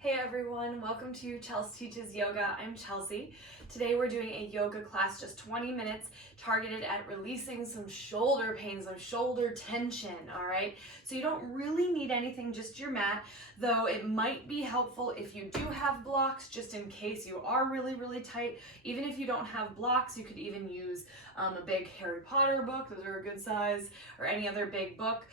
Hey everyone, welcome to Chels Teaches Yoga. I'm Chelsea. Today we're doing a yoga class, just 20 minutes, targeted at releasing some shoulder pain, some shoulder tension, all right? So you don't really need anything, just your mat, though it might be helpful if you do have blocks, just in case you are really, really tight. Even if you don't have blocks, you could even use a big Harry Potter book, those are a good size, or any other big book.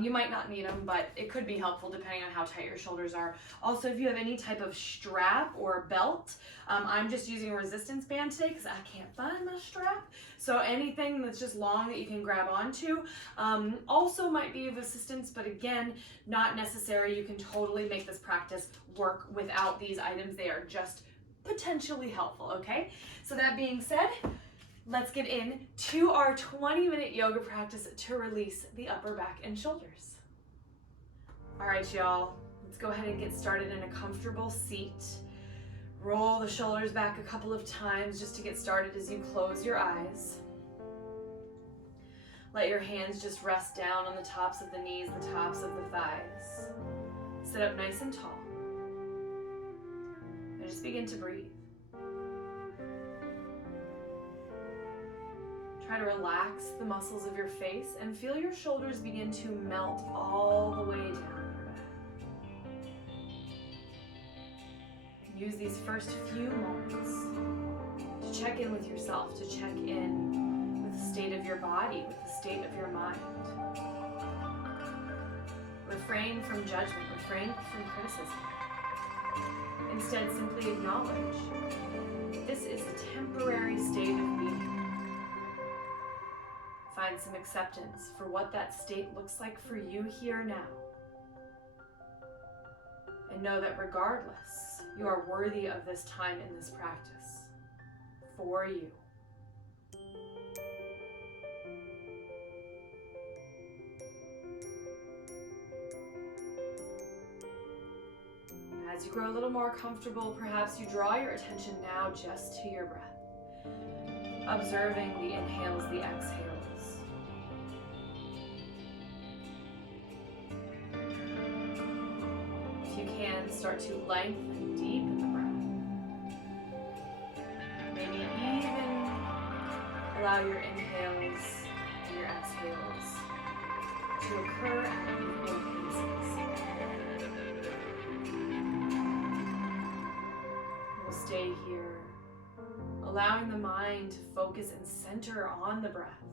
You might not need them, but it could be helpful depending on how tight your shoulders are. Also, if you have any type of strap or belt, I'm just using a resistance band today because I can't find my strap. So anything that's just long that you can grab onto also might be of assistance, but again, not necessary. You can totally make this practice work without these items. They are just potentially helpful, okay? So that being said, let's get into our 20-minute yoga practice to release the upper back and shoulders. All right, y'all. Let's go ahead and get started in a comfortable seat. Roll the shoulders back a couple of times just to get started as you close your eyes. Let your hands just rest down on the tops of the knees, the tops of the thighs. Sit up nice and tall. And just begin to breathe. Try to relax the muscles of your face and feel your shoulders begin to melt all the way down. Use these first few moments to check in with yourself, to check in with the state of your body, with the state of your mind. Refrain from judgment, refrain from criticism. Instead, simply acknowledge this is a temporary state of being. Find some acceptance for what that state looks like for you here now. And know that regardless, you are worthy of this time in this practice for you. As you grow a little more comfortable, perhaps you draw your attention now just to your breath, observing the inhales, the exhales. If you can, start to lengthen deep in the breath. Maybe even allow your inhales and your exhales to occur at equal paces. We'll stay here, allowing the mind to focus and center on the breath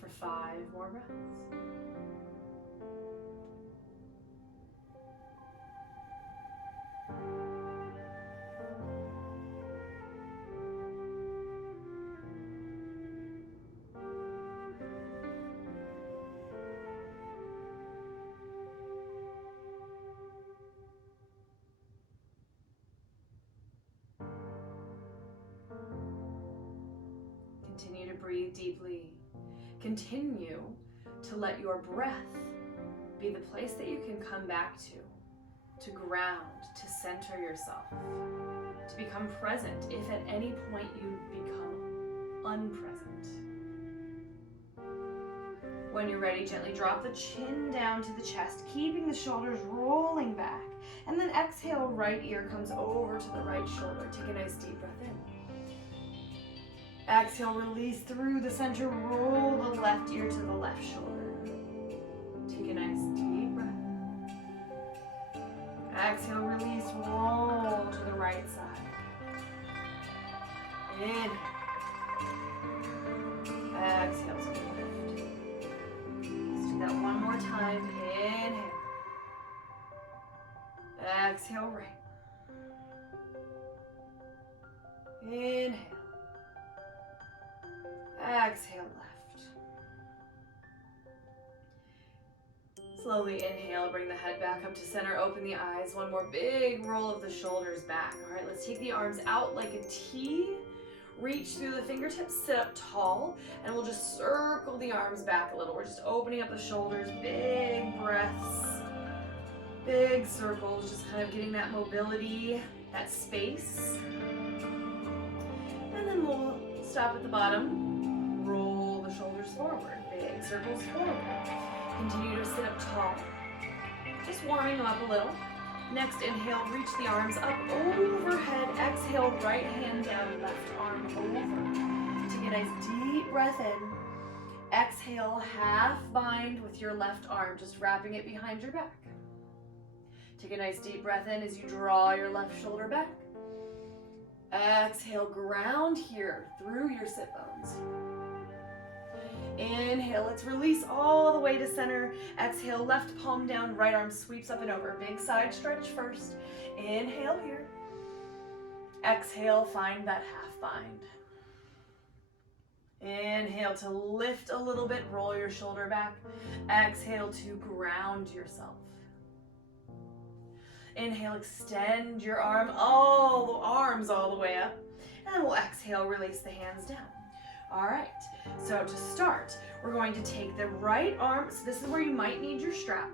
for 5 more breaths. Continue to breathe deeply. Continue to let your breath be the place that you can come back to ground, to center yourself, to become present if at any point you become unpresent. When you're ready, gently drop the chin down to the chest, keeping the shoulders rolling back. And then exhale, right ear comes over to the right shoulder. Take a nice deep breath in. Exhale, release through the center, roll the left ear to the left shoulder. Take a nice deep breath. Exhale, release, roll to the right side. Inhale. Exhale to the left. Let's do that one more time. Inhale. Exhale, right. Inhale. Exhale, left. Slowly inhale, bring the head back up to center, open the eyes. One more big roll of the shoulders back. All right, let's take the arms out like a T. Reach through the fingertips, sit up tall, and we'll just circle the arms back a little. We're just opening up the shoulders, big breaths, big circles, just kind of getting that mobility, that space. And then we'll stop at the bottom, roll the shoulders forward, big circles forward. Continue to sit up tall. Just warming up a little. Next, inhale, reach the arms up overhead. Exhale, right hand down, left arm over. Take a nice deep breath in. Exhale, half bind with your left arm, just wrapping it behind your back. Take a nice deep breath in as you draw your left shoulder back. Exhale, ground here through your sit bones. Inhale, let's release all the way to center. Exhale, left palm down, right arm sweeps up and over. Big side stretch first. Inhale here. Exhale, find that half bind. Inhale to lift a little bit, roll your shoulder back. Exhale to ground yourself. Inhale, extend your arms all the way up. And we'll exhale, release the hands down. All right, so to start, we're going to take the right arm. So this is where you might need your strap.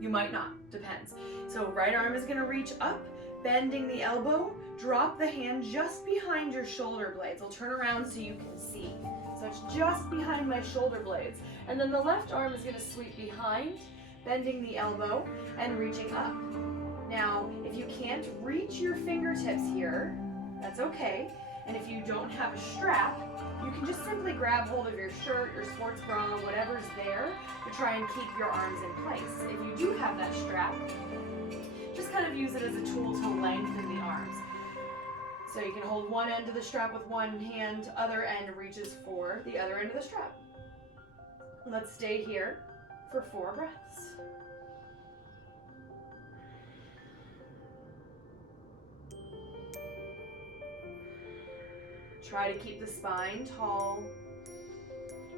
You might not, depends. So right arm is gonna reach up, bending the elbow, drop the hand just behind your shoulder blades. I'll turn around so you can see. So it's just behind my shoulder blades. And then the left arm is gonna sweep behind, bending the elbow and reaching up. Now, if you can't reach your fingertips here, that's okay. And if you don't have a strap, you can just simply grab hold of your shirt, your sports bra, whatever's there to try and keep your arms in place. If you do have that strap, just kind of use it as a tool to lengthen the arms. So you can hold one end of the strap with one hand, other end reaches for the other end of the strap. Let's stay here for 4 breaths. Try to keep the spine tall.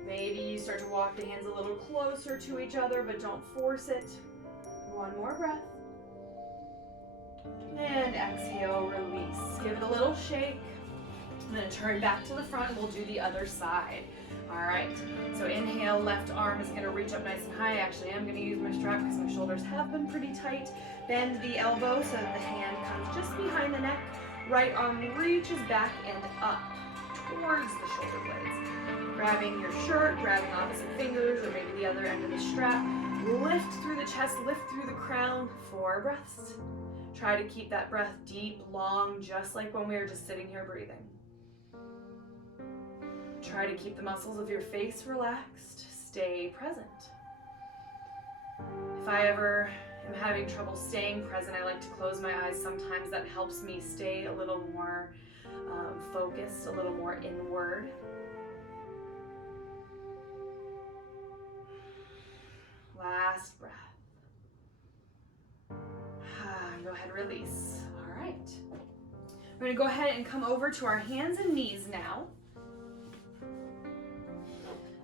Maybe you start to walk the hands a little closer to each other, but don't force it. 1 more breath. And exhale, release. Give it a little shake. I'm gonna turn back to the front. We'll do the other side. All right, so inhale, left arm is gonna reach up nice and high. Actually, I'm gonna use my strap because my shoulders have been pretty tight. Bend the elbow so that the hand comes just behind the neck. Right arm reaches back and up towards the shoulder blades. Grabbing your shirt, grabbing opposite fingers, or maybe the other end of the strap. Lift through the chest, lift through the crown. 4 breaths. Try to keep that breath deep, long, just like when we were just sitting here breathing. Try to keep the muscles of your face relaxed. Stay present. If I ever am having trouble staying present, I like to close my eyes. Sometimes that helps me stay a little more focused, a little more inward. Last breath. Go ahead, release. All right. We're going to go ahead and come over to our hands and knees now.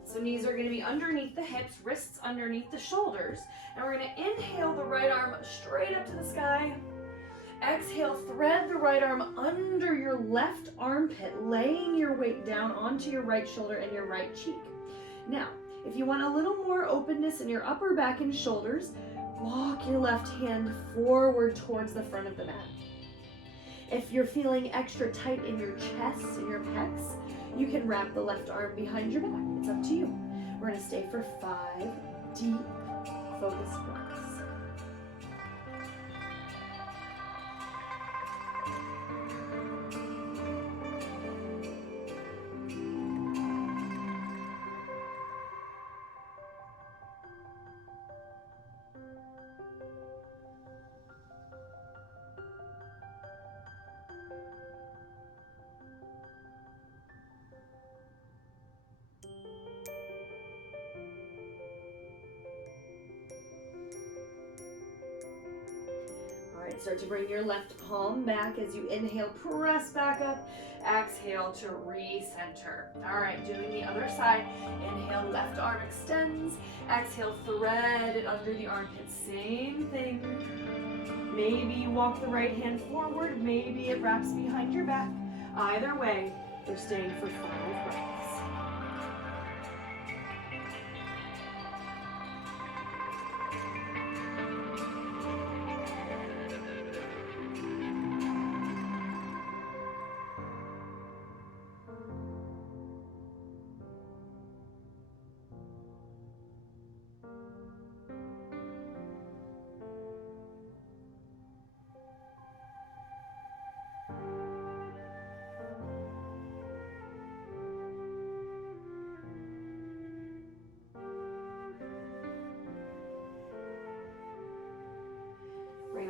So knees are going to be underneath the hips, wrists underneath the shoulders. And we're going to inhale the right arm straight up to the sky. Exhale, thread the right arm under your left armpit, laying your weight down onto your right shoulder and your right cheek. Now, if you want a little more openness in your upper back and shoulders, walk your left hand forward towards the front of the mat. If you're feeling extra tight in your chest and your pecs, you can wrap the left arm behind your back. It's up to you. We're going to stay for 5 deep, focused breaths. Start to bring your left palm back as you inhale, press back up. Exhale to recenter. All right, doing the other side. Inhale, left arm extends. Exhale, thread it under the armpit. Same thing. Maybe you walk the right hand forward. Maybe it wraps behind your back. Either way, we're staying for 5 breaths.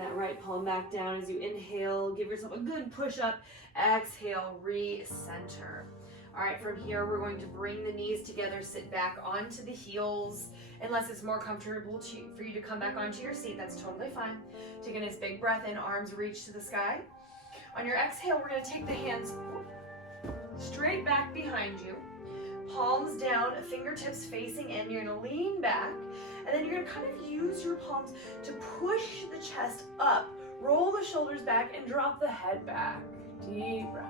that right palm back down as you inhale. Give yourself a good push up. Exhale, re-center. All right, from here, we're going to bring the knees together, sit back onto the heels. Unless it's more comfortable for you to come back onto your seat, that's totally fine. Take a nice big breath in, arms reach to the sky. On your exhale, we're gonna take the hands straight back behind you. Palms down, fingertips facing in. You're gonna lean back, and then you're gonna kind of use your palms to push the chest up. Roll the shoulders back and drop the head back. Deep breath.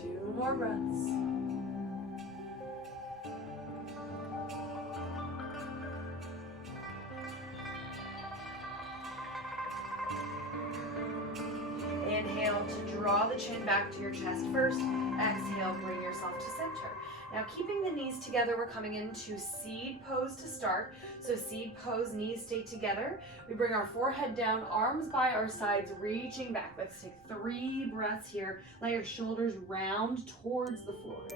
Two more breaths. Inhale to draw the chin back to your chest first. Exhale, bring yourself to center. Now, keeping the knees together, we're coming into seed pose to start. So seed pose, knees stay together. We bring our forehead down, arms by our sides, reaching back. Let's take 3 breaths here. Let your shoulders round towards the floor.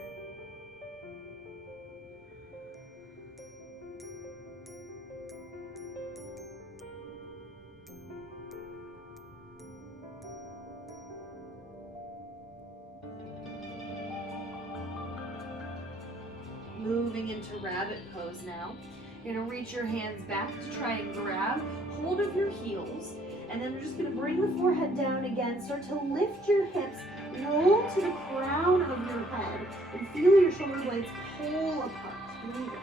Moving into rabbit pose now. You're gonna reach your hands back to try and grab hold of your heels. And then we're just gonna bring the forehead down again. Start to lift your hips, roll to the crown of your head, and feel your shoulder blades pull apart. Breathe it.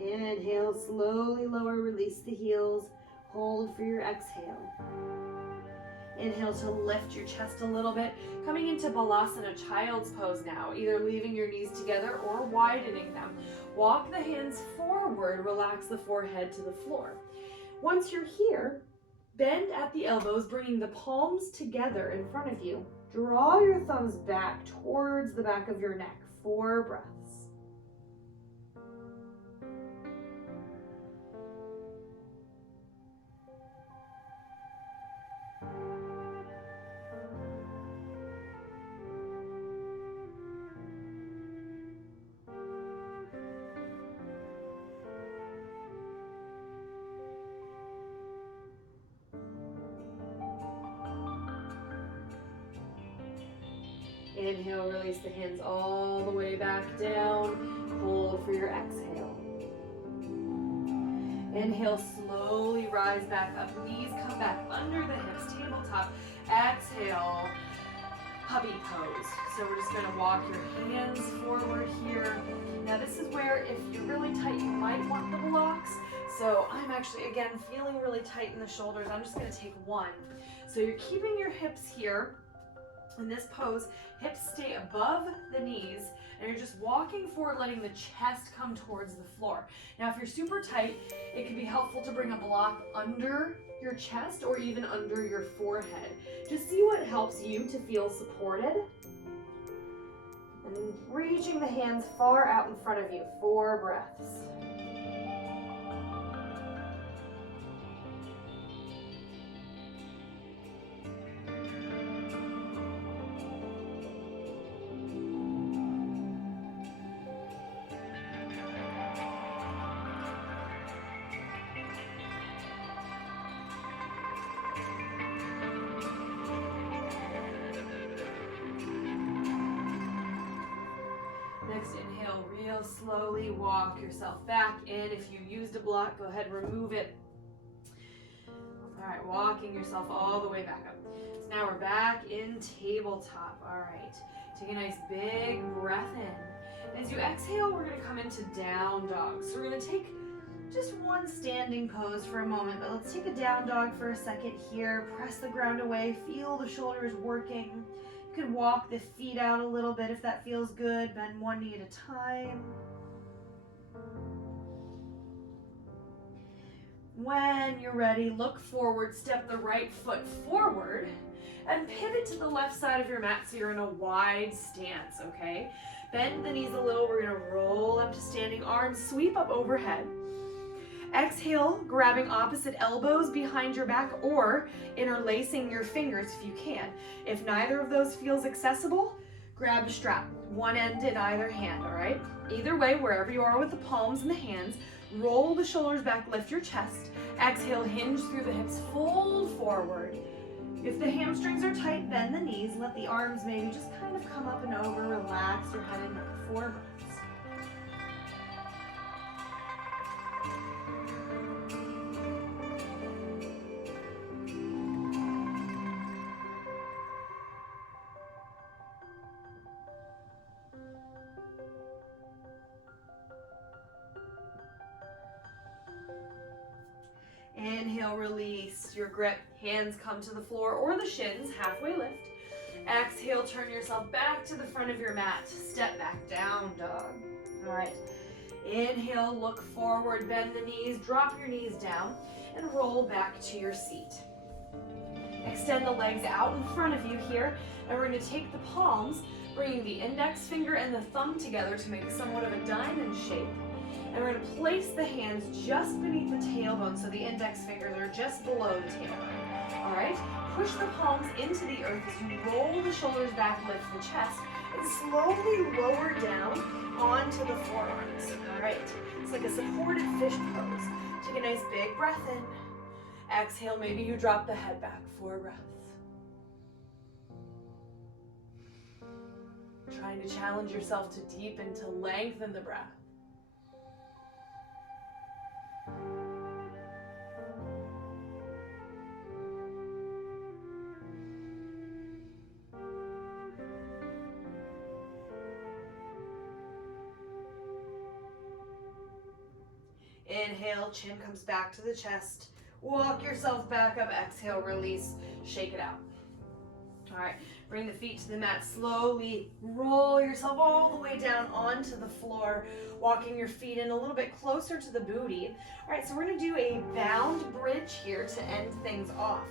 Inhale, slowly lower, release the heels. Hold for your exhale. Inhale to lift your chest a little bit. Coming into Balasana, child's pose now, either leaving your knees together or widening them. Walk the hands forward, relax the forehead to the floor. Once you're here, bend at the elbows, bringing the palms together in front of you. Draw your thumbs back towards the back of your neck. 4 breaths. Inhale, release the hands all the way back down. Hold for your exhale. Inhale, slowly rise back up. Knees come back under the hips, tabletop. Exhale, puppy pose. So we're just gonna walk your hands forward here. Now this is where if you're really tight, you might want the blocks. So I'm actually, again, feeling really tight in the shoulders. I'm just gonna take 1. So you're keeping your hips here. In this pose, hips stay above the knees, and you're just walking forward, letting the chest come towards the floor. Now, if you're super tight, it can be helpful to bring a block under your chest or even under your forehead. Just see what helps you to feel supported. And reaching the hands far out in front of you. 4 breaths. Next inhale, real slowly walk yourself back in. If you used a block, go ahead and remove it. All right, walking yourself all the way back up. So now we're back in tabletop. All right, take a nice big breath in. As you exhale, we're gonna come into down dog. So we're gonna take just 1 standing pose for a moment, but let's take a down dog for a second here. Press the ground away, feel the shoulders working. You can walk the feet out a little bit if that feels good. Bend 1 knee at a time. When you're ready, look forward, step the right foot forward, and pivot to the left side of your mat so you're in a wide stance, okay? Bend the knees a little. We're gonna roll up to standing, arms sweep up overhead. Exhale, grabbing opposite elbows behind your back or interlacing your fingers if you can. If neither of those feels accessible, grab a strap, one end in either hand, all right? Either way, wherever you are with the palms and the hands, roll the shoulders back, lift your chest. Exhale, hinge through the hips, fold forward. If the hamstrings are tight, bend the knees, let the arms maybe just kind of come up and over, relax your head and neck, 4 breaths. Inhale, release your grip. Hands come to the floor or the shins, halfway lift. Exhale, turn yourself back to the front of your mat. Step back, down dog. All right. Inhale, look forward, bend the knees, drop your knees down, and roll back to your seat. Extend the legs out in front of you here, and we're going to take the palms, bringing the index finger and the thumb together to make somewhat of a diamond shape. And we're going to place the hands just beneath the tailbone, so the index fingers are just below the tailbone. All right? Push the palms into the earth as you roll the shoulders back, lift the chest, and slowly lower down onto the forearms. All right? It's like a supported fish pose. Take a nice big breath in. Exhale, maybe you drop the head back, 4 breaths. Trying to challenge yourself to deepen, to lengthen the breath. Inhale, chin comes back to the chest. Walk yourself back up. Exhale, release, shake it out. All right, bring the feet to the mat. Slowly roll yourself all the way down onto the floor, walking your feet in a little bit closer to the booty. All right, so we're gonna do a bound bridge here to end things off.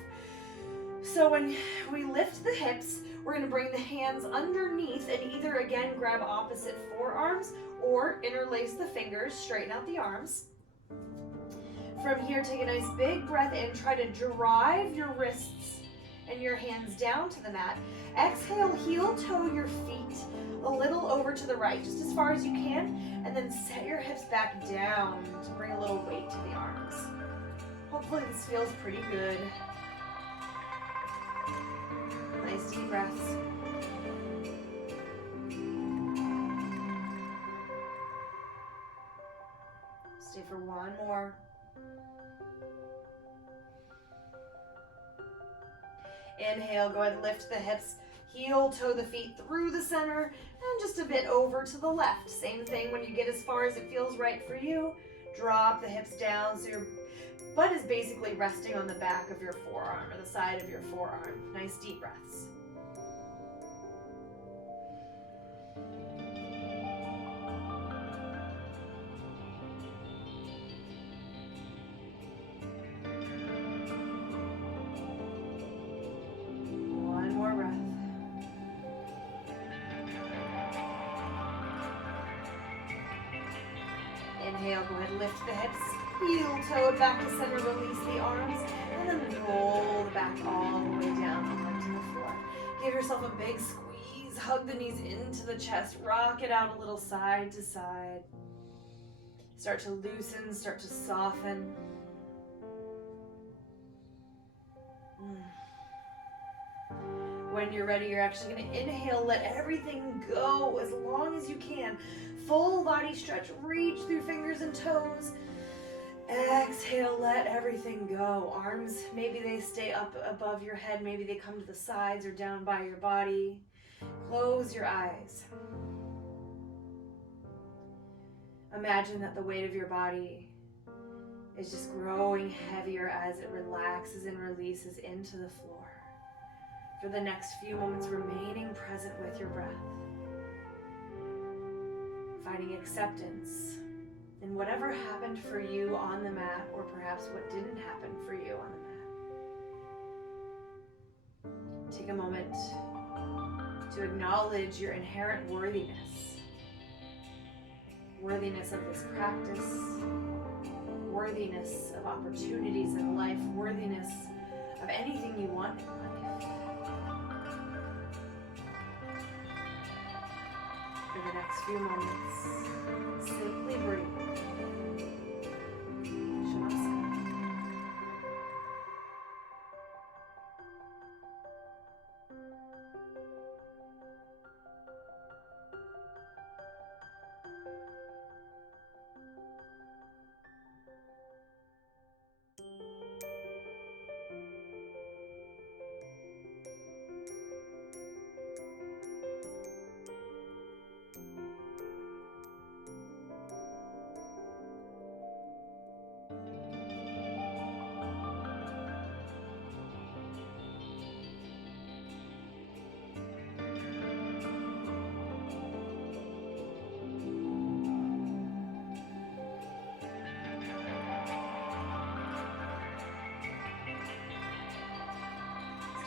So when we lift the hips, we're gonna bring the hands underneath and either again grab opposite forearms or interlace the fingers, straighten out the arms. From here, take a nice big breath in. Try to drive your wrists and your hands down to the mat. Exhale, heel toe your feet a little over to the right, just as far as you can, and then set your hips back down to bring a little weight to the arms. Hopefully this feels pretty good. Nice deep breaths. Stay for one more. Inhale, go ahead and lift the hips, heel toe the feet through the center, and just a bit over to the left. Same thing when you get as far as it feels right for you. Drop the hips down so your butt is basically resting on the back of your forearm or the side of your forearm. Nice deep breaths. Inhale, go ahead and lift the hips, heel toe it back to center, release the arms, and then roll the back all the way down onto the floor. Give yourself a big squeeze, hug the knees into the chest, rock it out a little side to side. Start to loosen, start to soften. When you're ready, you're actually going to inhale, let everything go as long as you can. Full body stretch, reach through fingers and toes. Exhale, let everything go. Arms, maybe they stay up above your head, maybe they come to the sides or down by your body. Close your eyes. Imagine that the weight of your body is just growing heavier as it relaxes and releases into the floor. For the next few moments, remaining present with your breath. Finding acceptance, And whatever happened for you on the mat, or perhaps what didn't happen for you on the mat, take a moment to acknowledge your inherent worthiness. Worthiness of this practice, worthiness of opportunities in life, worthiness of anything you want in life. For the next few moments, simply breathe. Shavasana.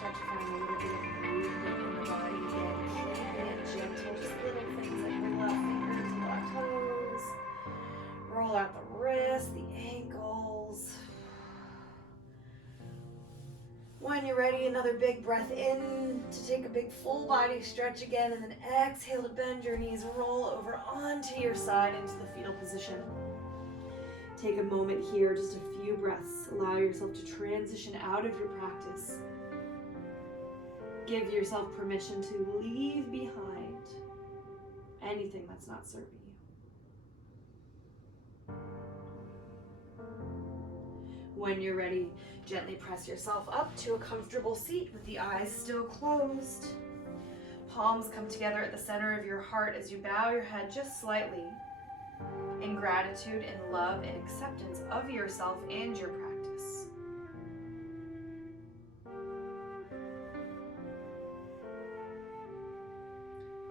Start to find a little bit of movement in the body again, keeping it gentle, just little things like relax fingers, relax toes, roll out the wrists, the ankles. When you're ready, another big breath in to take a big full body stretch again, and then exhale to bend your knees, roll over onto your side into the fetal position. Take a moment here, just a few breaths. Allow yourself to transition out of your practice. Give yourself permission to leave behind anything that's not serving you. When you're ready, gently press yourself up to a comfortable seat with the eyes still closed. Palms come together at the center of your heart as you bow your head just slightly in gratitude and love and acceptance of yourself and your practice.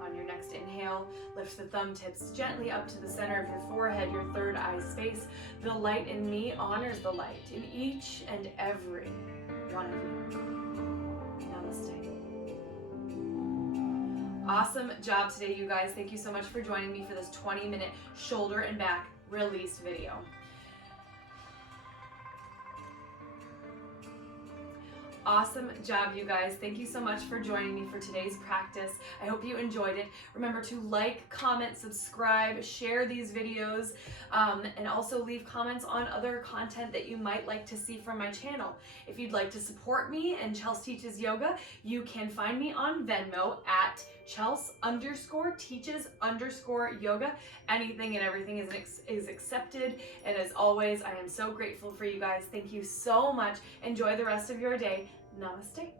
On your next inhale, lift the thumb tips gently up to the center of your forehead, your third eye space. The light in me honors the light in each and every one of you. Namaste. Awesome job today, you guys. Thank you so much for joining me for this 20-minute shoulder and back release video. Awesome job, you guys. Thank you so much for joining me for today's practice. I hope you enjoyed it. Remember to like, comment, subscribe, share these videos, and also leave comments on other content that you might like to see from my channel. If you'd like to support me and Chels Teaches Yoga, you can find me on Venmo at Chels_Teaches_Yoga. Anything and everything is accepted. And as always, I am so grateful for you guys. Thank you so much. Enjoy the rest of your day. Namaste.